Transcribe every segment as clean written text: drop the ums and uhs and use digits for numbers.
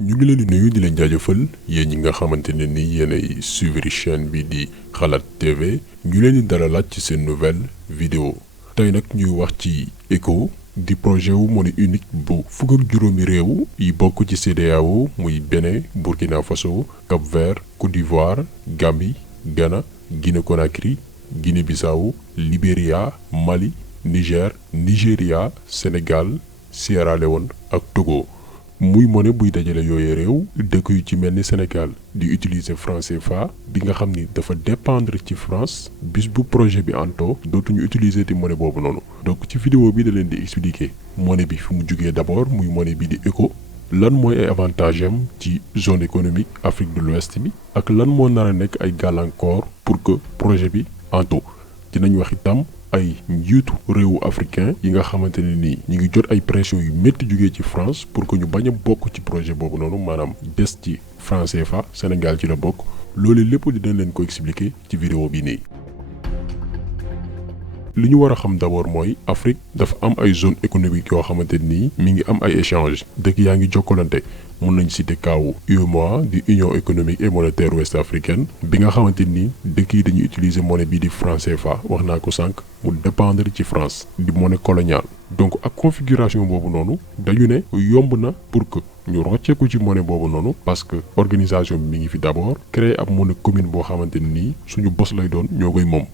ñu ngi leen di nuyu di leen jaajëfal yéen ñi nga xamante ne ni yéenay suivre chaîne bi di Xalaat TV ñu leen di dalalaat ci seen nouvelle vidéo tey nag ñuy wax ci ECO di projet wu monnaie unique bu fukk ak juróomi réew yi bokk ci CEDEAO muy Bénin Burkina Faso Cap-Vert Côte d'Ivoire Gambie Ghana Guinée-Conakry Guinée-Bissau Libéria Mali Niger Nigéria Sénégal Sierra Leone ak Togo. muy monnaie buy dajale yooyu réew dëkk yu ci mel ni Sénégal di utiliser franc CFA bi nga xam ni dafa dépendre ci France bis bu projet bi anto dootuñu utiliser ti monnaie boobu noonu. donc ci vidéo bi da leen di expliquer monnaie bi fi mu jugee d'abord muy monnaie bi di ECO lan mooy ay avantage am ci zone économique Afrique de l'Ouest bi ak lan moo nar a nekk ay gàllankoor pour que projet bi anto dinañ wax itam ay njiitu réewu africain yi nga xamante ne nii ñu ngi jot ay pression yu métti jugee ci France pour que ñu bañ a bokk ci projet boobu noonu maanaam des ci franc CFA Sénégal ci la bokk loolu lépp dinañ leen ko expliquer ci vidéo bi nii. li ñu war a xam d'abord mooy Afrique dafa am ay zone économique yoo xamante nii mi ngi am ay échange dëkk yaa ngi jokkalante mun nañ citer kaawu UEMOA di Union économique et monétaire ouest africaine bi nga xamante ni dëkk yi dañuy utiliser monnaie bii di franc CFA wax naa ko sànq mu dépendre ci France di monnaie coloniale. donc ak configuration boobu noonu dañu ne yomb na pour que ñu rocceeku ci monnaie boobu noonu parce que organisation bi mi ngi fi d'abord créer ab monnaie commune boo xamante nii suñu bos lay doon ñoo koy moom.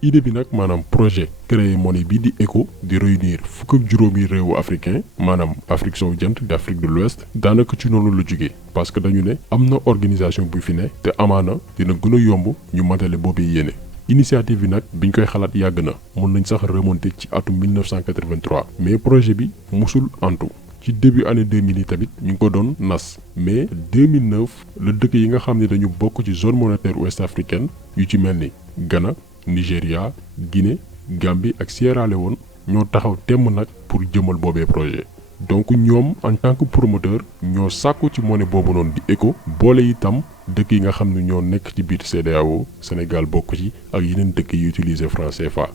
idée bi nag maanaam projet créer monnaie bii di ECO di réunir fukk ak juróomi réewu africain maanaam Afrique sowu jant di Afrique de l'Ouest daanaka ci noonu la jógee parce que dañu ne am na organisation bu fi ne te amaana dina gën a yomb ñu matale boobu yéene. initiative bi nag biñ koy xalaat yàgg na mun nañ sax remonter ci atum 1983 mais projet bi musul antu ci début année 2000 yi tamit ñu ngi ko doon nas mais 2009 la dëkk yi nga xam ne dañu bokk ci zone monétaire ouest africaine yu ci mel ni Ghana Nigéria Guinée Gambie ak Sierra Leone ñoo taxaw temm nag pour jëmal boobee projet donc ñoom en tant que promoteur ñoo sàkku ci monnaie boobu noonu di ECO boole itam dëkk yi nga xam ne ñoo nekk ci biir CEDEAO Sénégal bokk ci ak yeneen dëkk yi utiliser franc CFA.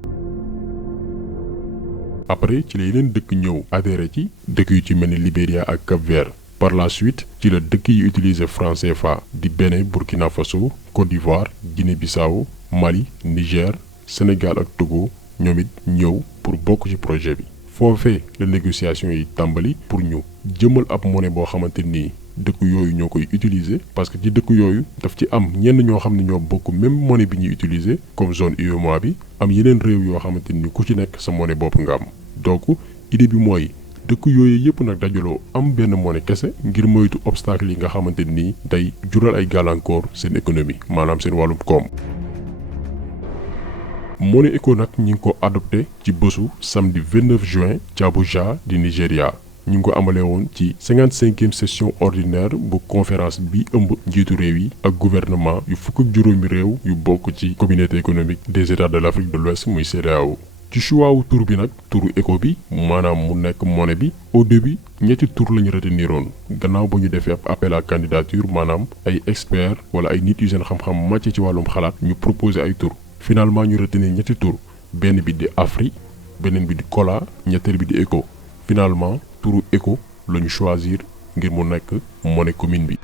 après ci la yeneen dëkk ñëw adhéré ci dëkk yu ci mel ni Libéria ak Cap-Vert par la suite ci la dëkk yi utiliser franc CFA di Bénin Burkina Faso Côte d'Ivoire Guinée-Bissau Mali Niger Sénégal ak Togo ñoom it ñëw pour bokk ci projet bi foofee la négociation yi tàmbali pour ñu jëmal ab monnaie boo xamante nii dëkk yooyu ñoo koy utiliser parce que ci dëkk yooyu daf ci am ñenn ñoo xam ne ñoo bokk même monnaie bi ñuy utiliser comme zone UEMOA bi am yeneen réew yoo xamante ni ku ci nekk sa monnaie bopp nga am donc idée bi mooy dëkk yooyu yëpp nag dajaloo am benn monnaie kese ngir moytu obstacle yi nga xamante nii day jural ay gàllankoor seen économie maanaam seen wàllum koom. monnaie ECO nag ñi ngi ko adopté ci bésu samedi 29 juin ci Abuja di Nigéria ñu ngi ko amalee woon ci 55e session ordinaire bu conférence bi ëmb njiitu réew yi ak gouvernement yu fukk ak juróomi réew yu bokk ci communauté économique des états de l'Afrique de l'Ouest muy CEDEAO. ci choix wu tur bi nag turu ECO bi maanaam mu nekk monnaie bi au début ñetti tur lañu reteniroon gannaaw ba ñu defee ab appel à candidature maanaam ay experts wala ay nit yu seen xam-xam màcc ci wàllum xalaat ñu proposer ay tur. finalement ñu retenir ñetti tur benn bi di Afri beneen bi di Cola ñetteel bi di ECO finalement turu ECO la ñu choisir ngir mu nekk monnaie commune bi.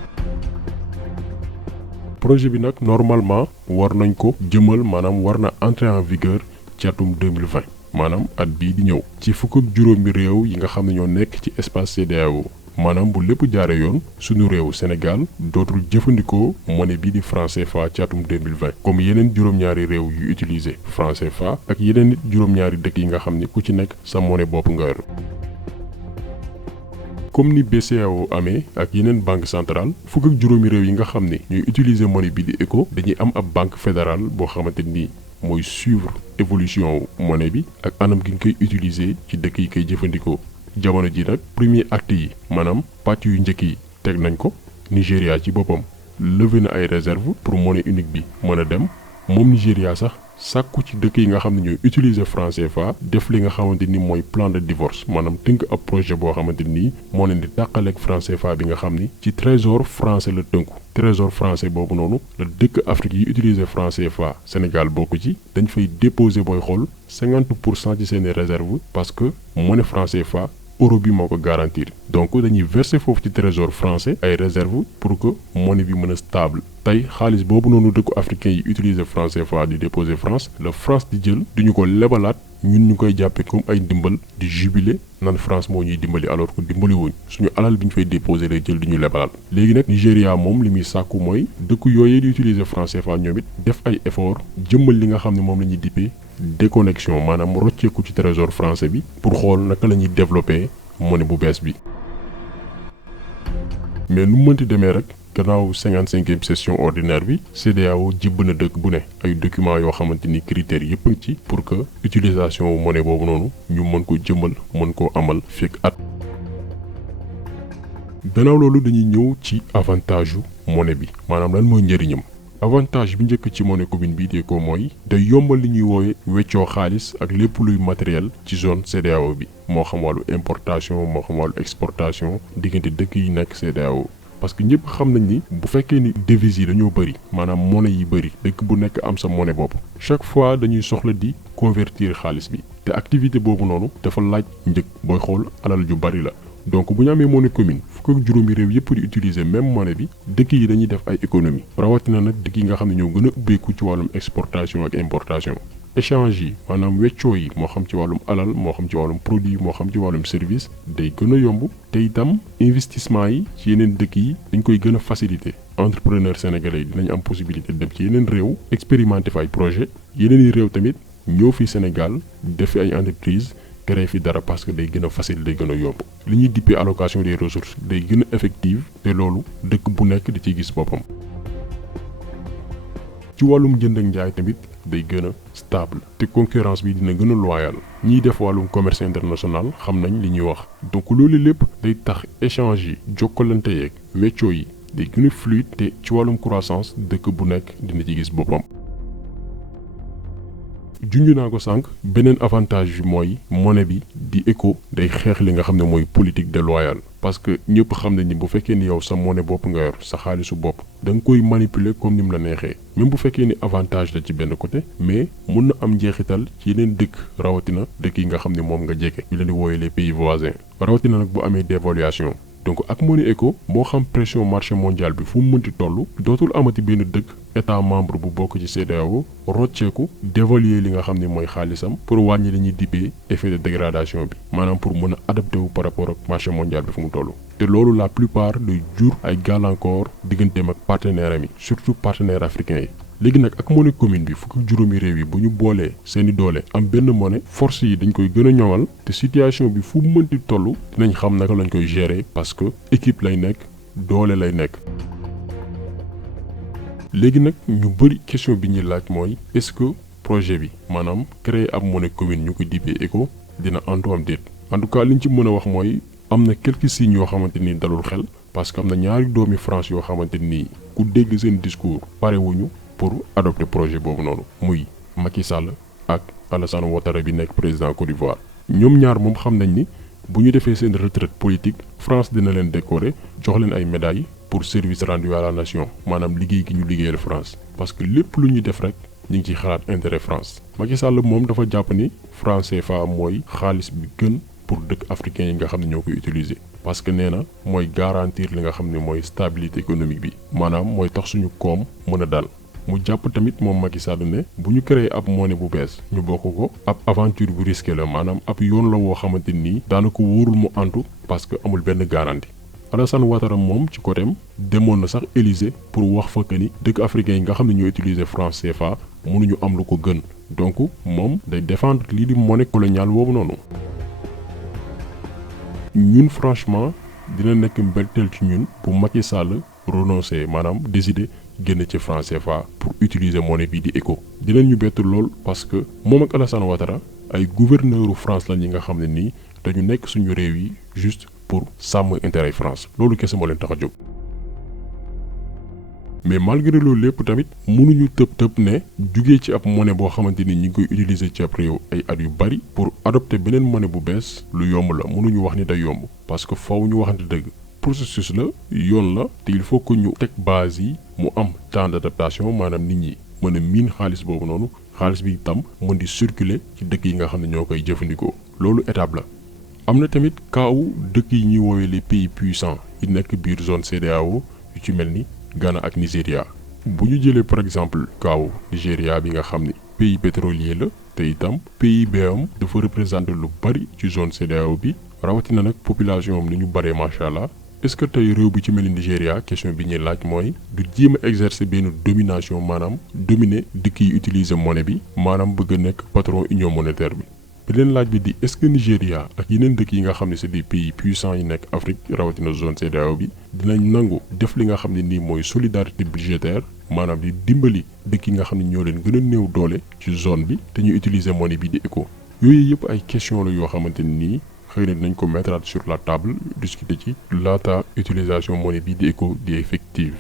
projet bi nag normalement war nañ ko jëmal maanaam war na entrer en vigueur ci atum 2020 maanaam at bii di ñëw ci fukk ak juróomi réew yi nga xam ne ñoo nekk ci espace CEDEAO maanaam bu lépp jaare yoon suñu réew Sénégal dootul jëfandikoo monnaie bii di franc CFA ci atum 2020 comme yeneen juróom-ñaari réew yu utiliser franc CFA ak yeneen nit juróom-ñaari dëkk yi nga xam ni ku ci nekk sa monnaie bopp nga yor. comme ni BCEAO amee ak yeneen banque centrale fukk ak juróomi réew yi nga xam ni ñuy utiliser monnaie bii di ECO dañuy am ab banque fédérale boo xamante ni mooy suivre évolution monnaie bi ak anam gi nga koy utiliser ci dëkk yi koy jëfandikoo. jamono ji nag premier acte yi maanaam pàcc yu njëkk yi teg nañ ko Nigéria ci boppam levé na ay réserve pour monnaie unique bi mën a dem moom Nigéria sax sàkku ci dëkk yi nga xam ne ñooy utiliser franc CFA def li nga xamante ni mooy plan de divorce maanaam tënk ab projet boo xamante ni moo leen di tàqaleeg franc CFA bi nga xam ni ci trésor français la tënku trésor français boobu noonu la dëkk Afrique yi utiliser franc CFA Sénégal bokk ci dañ fay déposer booy xool 50% ci seeni réserve parce que monnaie franc CFA euro bi moo ko garantir donc dañuy verser foofu ci trésor français ay réserve pour que monnaie bi mën a stable tey xaalis boobu noonu dëkku africain yi utiliser franc CFA di déposer France la France di jël duñu ko lebalaat ñun ñu koy jàppee comme ay ndimbal di jubiler nan France moo ñuy dimbali alors que dimbali wuñ suñu alal bi ñu fay déposer lay jël di ñu lebalaat léegi nag Nigéria moom li muy sàkku mooy dëkku yooyee di utiliser franc CFA ñoom it def ay effort jëmmal li nga xam ne moom la ñuy dippee déconnexion maanaam rocceeku ci trésor français bi pour xool naka la ñuy développer monnaie bu bees bi mais nu mënti demee rek gannaaw 55e session ordinaire bi CEDEAO jibb na dëkk bu ne ay documents yoo xamante ni critères yëpp a ngi ci pour que utilisation monnaie boobu noonu ñu mën ko jëmmal mën koo amal fekk at. gannaaw loolu dañuy ñëw ci avantage yu monnaie bi maanaam lan mooy njëriñam avantage bi njëkk ci monnaie commune bi de ko mooy day yombal li ñuy woowe weccoo xaalis ak lépp luy matériel ci zone CEDEAO bi moo xam wàllu importation moo xam wàllu exportation diggante dëkk yi nekk CEDEAO parce que ñëpp xam nañ ni bu fekkee ni devises yi dañoo bëri maanaam monnaie yi bëri dëkk bu nekk am sa monnaie bopp chaque fois dañuy soxla di convertir xaalis bi te activité boobu noonu dafa laaj njëg booy xool alal ju bëri la donc bu ñu amee monnaie commune fukk ak juróomi réew yëpp di utiliser même monnaie bi dëkk yi dañuy def ay économie rawatina nag dëkk yi nga xam ne ñoo gën a ubbeeku ci wàllum exportation ak importation échange yi maanaam weccoo yi moo xam ci wàllum alal moo xam ci wàllum produit moo xam ci wàllum service day gën a yomb te itam investissement yi ci yeneen dëkk yi dañ koy gën a faciliter entrepreneur sénégalais yi dinañ am possibilité dem ci yeneen réew expérimenter fa ay projet yeneen yi réew tamit ñëw fi Sénégal def fi ay entreprise créer fi dara parce que day gën a facile day gën a yomb li ñuy dippee allocation des ressources day gën a effective te loolu dëkk bu nekk di ci gis boppam ci wàllum jënd ak njaay tamit day gën a stable te concurrence bi dina gën a loyal ñiy def wàllum commerce international xam nañ li ñuy wax donc loolu lépp day tax échange yi jokkalante yeeg weccoo yi day gën a fluide te ci wàllum croissance dëkk bu nekk dina ci gis boppam. junj naa ko sànq beneen avantage bi mooy monnaie bi di éco day xeex li nga xam ne mooy politique déloyale parce que ñëpp xam nañ ni bu fekkee ni yow sa monnaie bopp nga yor sa xaalisu bopp da nga koy manipuler comme ni mu la neexee même bu fekkee ni avantage la ci benn côté mais mun na am njeexital ci yeneen dëkk rawatina dëkk yi nga xam ne moom nga jege ñu leen di wooyee les pays voisins rawatina nag bu amee dévaluation donc ak monnaie éco moo xam pression marché mondial bi fu mu mënti toll dootul amati benn dëkk état membre bu bokk ci CEDEAO rocceeku dévaluer li nga xam ne mooy xaalisam pour wàññi li ñuy dippee effet de dégradation bi maanaam pour mën a adapté wu par rapport ak marché mondial bi fu mu toll te loolu la plupart day jur ay gàllankoor digganteem ak partenaires am yi surtout partenaires africains yi léegi nag ak monnaie commune bi fukk ak juróomi réew yi bu ñu boolee seeni doole am benn monnaie force yi dañ koy gën a ñoŋal te situation bi fu mu mënti toll dinañ xam naka lañ koy gérer parce que équipe lay nekk doole lay nekk. léegi nag ñu bëri question bi ñuy laaj mooy est-ce que projet bi maanaam créer ab monnaie commune ñu ko dippee ECO dina antu am déet en tout cas li ñu ci mën a wax mooy am na quelques signes yoo xamante ni dalul xel parce que am na ñaari doomi France yoo xamante ni ku dégg seen discours pare wuñu pour adopter projet boobu noonu muy Macky Sall ak Alassane Ouattara bi nekk président Côte d'Ivoire ñoom ñaar moom xam nañ ni bu ñu defee seen retraite politique France dina leen décorer jox leen ay médailles pour service rendu à la nation maanaam liggéey gi ñu liggéeyal France parce que lépp lu ñu def rek ñu ngi ciy xalaat intérêt France Macky Sall moom dafa jàpp ni franc CFA mooy xaalis bi gën pour dëkk africain yi nga xam ne ñoo koy utiliser parce que nee na mooy garantir li nga xam ne mooy stabilité économique bi maanaam mooy tax suñu koom mën a dal mu jàpp tamit moom Macky Sall ne bu ñu créé ab monnaie bu bees ñu bokk ko ab aventure bu risqué la maanaam ab yoon la woo xamante nii daanaka wóorul mu antu parce que amul benn garantie Alassane Ouattara moom ci côté am demoon na sax Élysée pour wax fa que ni dëkk africain yi nga xam ne ñoo utiliser franc CFA mënuñu am lu ko gën donc moom day défendre lii di monnaie coloniale boobu noonu. ñun franchement dina nekk mbelteel ci ñun bu Macky Sall renoncer maanaam décider génn ci franc CFA pour utiliser monnaie bii di ECO dinañ ñu bett lool parce que moom ak Alassane Ouattara ay gouverneuru France la ñi nga xam ne nii dañu nekk suñu réew yi juste pour sàmm intérêt France loolu kese moo leen tax a jóg. mais malgré loolu lépp tamit mënuñu tëb ne jugee ci ab monnaie boo xamante ni ñi ngi koy utiliser ci ab réew ay at yu bari pour adopter beneen monnaie bu bees lu yomb la mënuñu wax ni day yomb parce que faw ñu waxante dëgg processus la yoon la te il faut que ñu teg base yi mu am temps d'adaptation maanaam nit ñi mën a miin xaalis boobu noonu xaalis bi itam mën di circuler ci dëkk yi nga xam ne ñoo koy jëfandikoo loolu étape la am na tamit kaawu dëkk yi ñuy woowee les pays puissants yi nekk biir zone CEDEAO yu ci mel ni Ghana ak Nigéria. bu ñu jëlee par exemple kaawu Nigéria bi nga xam ni pays pétrolier la te itam PIB am dafa représenter lu bari ci zone CEDEAO bi rawatina nag population am ni ñu baree macha allah. est-ce que tey réew bi ci mel ni Nigéria question bi ñuy laaj mooy du jéem a exercer benn domination maanaam dominer dëkk yi utiliser monnaie bi maanaam bëgg a nekk patron union monétaire bi. beneen laaj bi di est-ce que Nigéria ak yeneen dëkk yi nga xam ne c'est des pays puissants yi nekk Afrique rawatina zone CEDEAO bi dinañ nangu def li nga xam ne nii mooy solidarité budgétaire maanaam di dimbali dëkk yi nga xam ne ñoo leen gën a néew doole ci zone bi te ñu utiliser monnaie bi di ECO. yooyu yëpp ay question la yoo xamante ni nii xëy na dinañ ko mettre sur la table discuter ci laata utilisation monnaie bi di ECO di effective.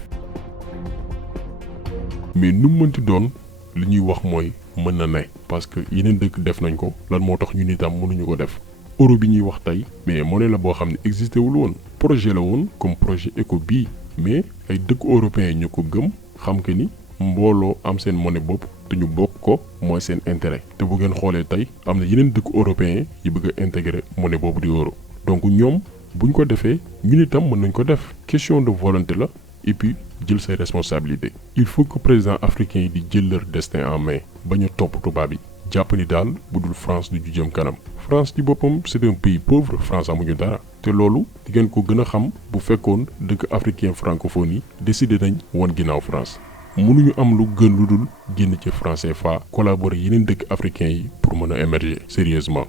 mais nu mu mënti doon li ñuy wax mooy mën na ne parce que yeneen dëkk def nañ ko lan moo tax ñun itam mënuñu ko def. euro bi ñuy wax tey mais monnaie la boo xam ne existé wul woon projet la woon comme projet ECO bii mais ay dëkk européens ñu ko gëm xam que ni mbooloo am seen monnaie bopp te ñu bokk ko mooy seen intérêt te bu ngeen xoolee tey am na yeneen dëkk européens yi bëgg a intégrer monnaie boobu di euro. donc ñoom buñ ko defee ñun itam mën nañ ko def question de volonté la et puis jël say responsabilités. il faut que président africain yi di jël leur destin en main bañ a topp tubaab yi jàpp ni daal bu dul France du jëm kanam. France ci boppam c'est un pays pauvre France amuñu dara te loolu di ngeen ko gën a xam bu fekkoon dëkk africain francophone yi décidé nañ woon ginnaaw France. mënuñu am lu gën lu dul génn ci franc CFA collaborer yeneen dëkk africain yi pour mën a émerger sérieusement.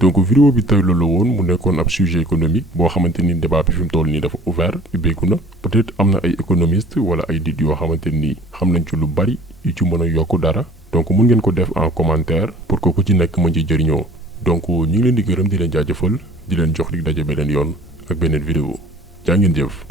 donc vidéo bi tey loolu woon mu nekkoon ab sujet économique boo xamante ni débat bi fi mu toll nii dafa ouvert ubbeeku na peut-être am na ay économistes wala ay nit yoo xamante ni xam nañ ci lu bari yu ci mën a yokk dara donc mun ngeen ko def en commentaire pour que ku ci nekk mën ci jëriñoo. donc ñu ngi leen di gërëm di leen jaajëfal di leen jox dig daje beneen yoon ak beneen vidéo jaa ngeen jëf.